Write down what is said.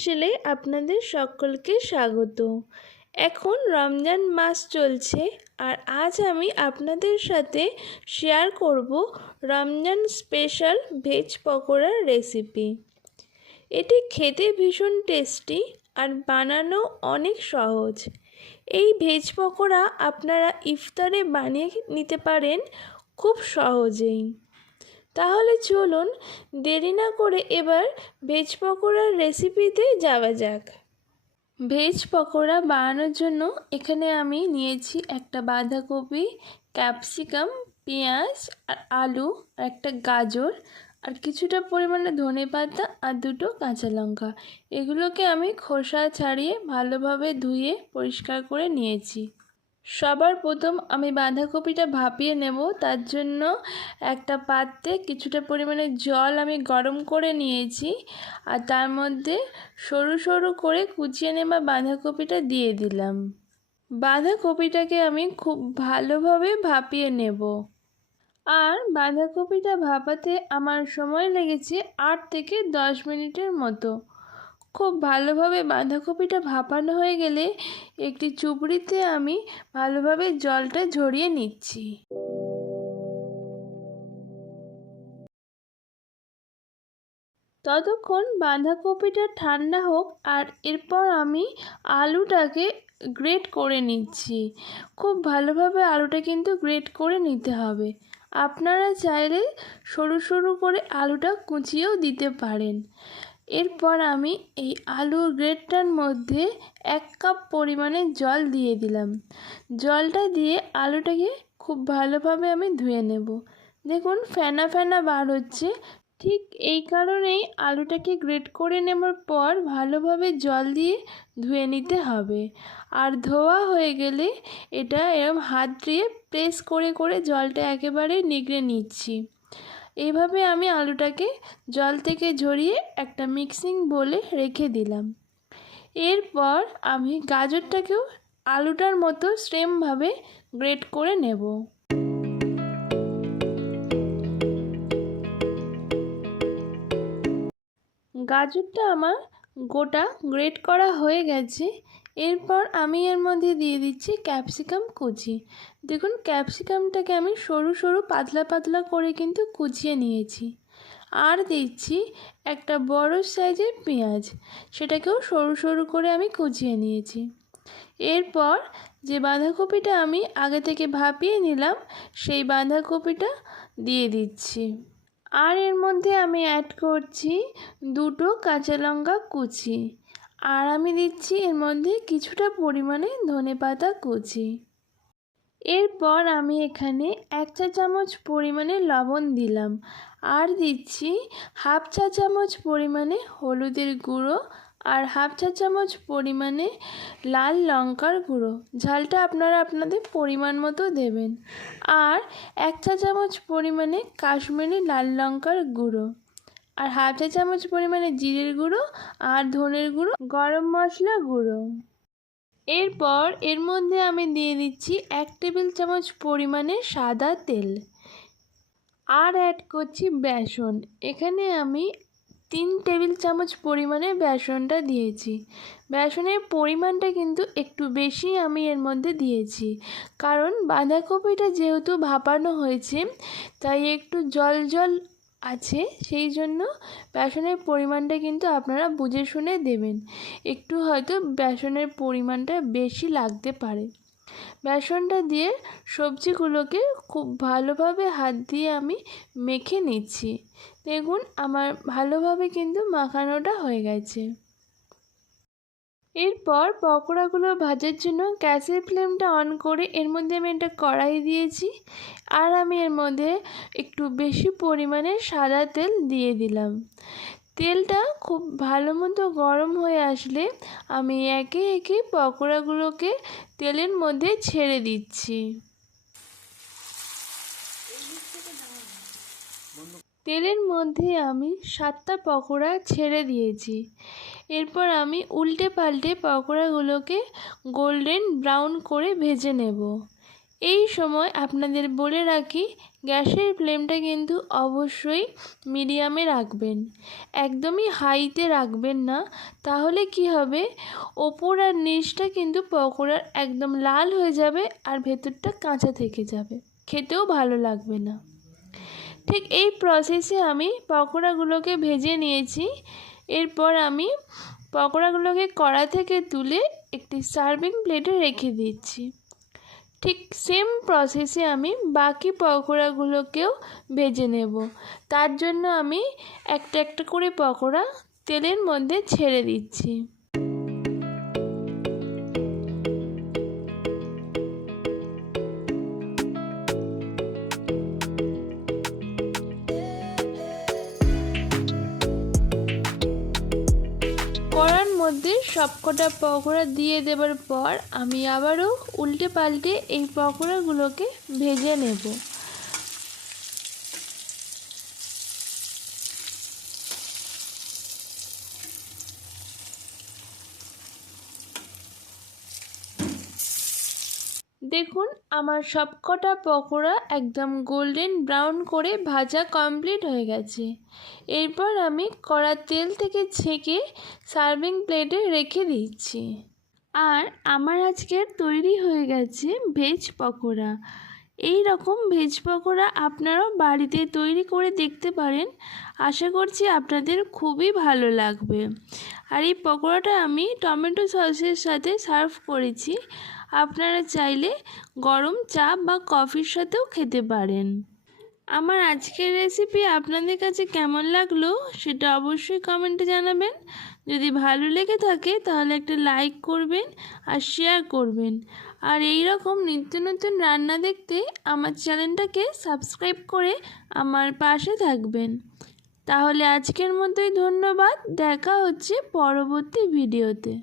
লাইফস্টাইলে আপনাদের সকলকে স্বাগত। এখন রমজান মাস চলছে আর আজ আমি আপনাদের সাথে শেয়ার করব রমজান স্পেশাল ভেজ পকোড়ার রেসিপি। এটি খেতে ভীষণ টেস্টি আর বানানো অনেক সহজ। এই ভেজ পকোড়া আপনারা ইফতারে বানিয়ে নিতে পারেন খুব সহজেই। তাহলে চলুন দেরি না করে এবার ভেজ পকোড়ার রেসিপিতে যাওয়া যাক। ভেজ পকোড়া বানানোর জন্য এখানে আমি নিয়েছি একটা বাঁধাকপি, ক্যাপসিকাম, পেঁয়াজ আর আলু আর একটা গাজর আর কিছুটা পরিমাণে ধনেপাতা আর দুটো কাঁচা লঙ্কা। এগুলোকে আমি খোসা ছাড়িয়ে ভালোভাবে ধুয়ে পরিষ্কার করে নিয়েছি। সবার প্রথম আমি বাঁধাকপিটা ভাপিয়ে নেব। তার জন্য একটা পাত্রে কিছুটা পরিমাণে জল আমি গরম করে নিয়েছি আর তার মধ্যে সরু সরু করে কুচিয়ে নেওয়া বাঁধাকপিটা দিয়ে দিলাম। বাঁধাকপিটাকে আমি খুব ভালোভাবে ভাপিয়ে নেব। আর বাঁধাকপিটা ভাপাতে আমার সময় লেগেছে 8 থেকে 10 মিনিটের মতো। খুব ভালোভাবে বাঁধাকপিটা ভাপানো হয়ে গেলে একটি চুবড়িতে আমি ভালোভাবে জলটা ঝরিয়ে নিচ্ছি। ততক্ষণ বাঁধাকপিটা ঠান্ডা হোক আর এরপর আমি আলুটাকে গ্রেট করে নিচ্ছি। খুব ভালোভাবে আলুটা কিন্তু গ্রেট করে নিতে হবে। আপনারা চাইলে সরু সরু করে আলুটা কুচিয়েও দিতে পারেন। এরপর আমি এই আলুর গ্রেটটার মধ্যে 1 কাপ পরিমাণে জল দিয়ে দিলাম। জলটা দিয়ে আলুটাকে খুব ভালোভাবে আমি ধুয়ে নেব। দেখুন ফেনা ফেনা বার হচ্ছে। ঠিক এই কারণেই আলুটাকে গ্রেট করে নেওয়ার পর ভালোভাবে জল দিয়ে ধুয়ে নিতে হবে। আর ধোয়া হয়ে গেলে এটা এরকম হাত দিয়ে প্রেস করে করে জলটা একেবারে নিগড়ে নিচ্ছি। এইভাবে আমি আলুটাকে জল থেকে ঝরিয়ে একটা মিক্সিং বোলে রেখে দিলাম। এরপর আমি গাজরটাকেও আলুটার মতো সেমভাবে গ্রেট করে নেব। গাজরটা আমার গোটা গ্রেট করা হয়ে গেছে। এরপর আমি এর মধ্যে দিয়ে দিচ্ছি ক্যাপসিকাম কুচি। দেখুন ক্যাপসিকামটাকে আমি সরু সরু পাতলা পাতলা করে কিন্তু কুচিয়ে নিয়েছি। আর দিচ্ছি একটা বড় সাইজের পেঁয়াজ, সেটাকেও সরু সরু করে আমি কুচিয়ে নিয়েছি। এরপর যে বাঁধাকপিটা আমি আগে থেকে ভাপিয়ে নিলাম সেই বাঁধাকপিটা দিয়ে দিচ্ছি। আর এর মধ্যে আমি অ্যাড করছি দুটো কাঁচা লঙ্কা কুচি। আর আমি দিচ্ছি এর মধ্যে কিছুটা পরিমাণে ধনেপাতা কুচি। এরপর আমি এখানে 1 চা চামচ পরিমাণে লবণ দিলাম। আর দিচ্ছি 1/2 চা চামচ পরিমাণে হলুদের গুঁড়ো আর 1/2 চা চামচ পরিমাণে লাল লঙ্কার গুঁড়ো। ঝালটা আপনারা আপনাদের পরিমাণ মতো দেবেন। আর 1 চা চামচ পরিমাণে কাশ্মীরি লাল লঙ্কার গুঁড়ো আর 1/2 চা চামচ পরিমাণে জিরের গুঁড়ো আর ধনের গুঁড়ো, গরম মশলা গুঁড়ো। এরপর এর মধ্যে আমি দিয়ে দিচ্ছি 1 টেবিল চামচ পরিমাণে সাদা তেল। আর অ্যাড করছি বেসন। এখানে আমি 3 টেবিল চামচ পরিমাণে বেসনটা দিয়েছি। বেসনের পরিমাণটা কিন্তু একটু বেশি আমি এর মধ্যে দিয়েছি, কারণ বাঁধাকপিটা যেহেতু ভাপানো হয়েছে তাই একটু জল জল আছে, সেই জন্য বেসনের পরিমাণটা কিন্তু আপনারা বুঝে শুনে দেবেন। একটু হয়তো বেসনের পরিমাণটা বেশি লাগতে পারে। বেসনটা দিয়ে সবজিগুলোকে খুব ভালোভাবে হাত দিয়ে আমি মেখে নিচ্ছি। দেখুন আমার ভালোভাবে কিন্তু মাখানোটা হয়ে গেছে। এরপর পকোড়াগুলো ভাজার জন্য গ্যাসের ফ্লেমটা অন করে এর মধ্যে আমি একটা কড়াই দিয়েছি। আর আমি এর মধ্যে একটু বেশি পরিমাণে সাদা তেল দিয়ে দিলাম। তেলটা খুব ভালো মতো গরম হয়ে আসলে আমি একে একে পকোড়াগুলোকে তেলের মধ্যে ছেড়ে দিচ্ছি। তেলের মধ্যে আমি 7টা পকোড়া ছেড়ে দিয়েছি। এরপর আমি উল্টে পাল্টে পকোড়াগুলোকে গোল্ডেন ব্রাউন করে ভেজে নেব। এই সময় আপনাদের বলে রাখি, গ্যাসের ফ্লেমটা কিন্তু অবশ্যই মিডিয়ামে রাখবেন, একদমই হাইতে রাখবেন না। তাহলে কি হবে, ওপর আর নিচটা কিন্তু পকোড়ার একদম লাল হয়ে যাবে আর ভেতরটা কাঁচা থেকে যাবে, খেতেও ভালো লাগবে না। ঠিক এই প্রসেসে আমি পকোড়াগুলোকে ভেজে নিয়েছি। এরপর আমি পকোড়াগুলোকে কড়া থেকে তুলে একটি সার্ভিং প্লেটে রেখে দিচ্ছি। ঠিক সেম প্রসেসে আমি বাকি পকোড়াগুলোকেও ভেজে নেব। তার জন্য আমি একটা একটা করে পকোড়া তেলের মধ্যে ছেড়ে দিচ্ছি। কড়ার মধ্যে সবকটা পকোড়া দিয়ে দেওয়ার পর আমি আবারও উল্টে পাল্টে এই পকোড়াগুলোকে ভেজে নেব। দেখুন, আমার সবকটা পকোড়া একদম গোল্ডেন ব্রাউন করে ভাজা কমপ্লিট হয়ে গেছে। এরপর আমি কড়ার তেল থেকে ছেঁকে সার্ভিং প্লেটে রেখে দিচ্ছি। আর আমার আজকের তৈরি হয়ে গেছে ভেজ পকোড়া। এই রকম ভেজ পকোড়া আপনারাও বাড়িতে তৈরি করে দেখতে পারেন, আশা করছি আপনাদের খুবই ভালো লাগবে। আর এই পকোড়াটা আমি টমেটো সসের সাথে সার্ভ করেছি, আপনারা চাইলে গরম চা বা কফির সাথেও খেতে পারেন। আমার আজকের রেসিপি আপনাদের কাছে কেমন লাগলো সেটা অবশ্যই কমেন্টে জানাবেন। যদি ভালো লেগে থাকে তাহলে একটা লাইক করবেন আর শেয়ার করবেন। আর এই রকম নিত্য নতুন রান্না দেখতে আমার চ্যানেলটাকে সাবস্ক্রাইব করে আমার পাশে থাকবেন। তাহলে আজকের মতোই ধন্যবাদ, দেখা হচ্ছে পরবর্তী ভিডিওতে।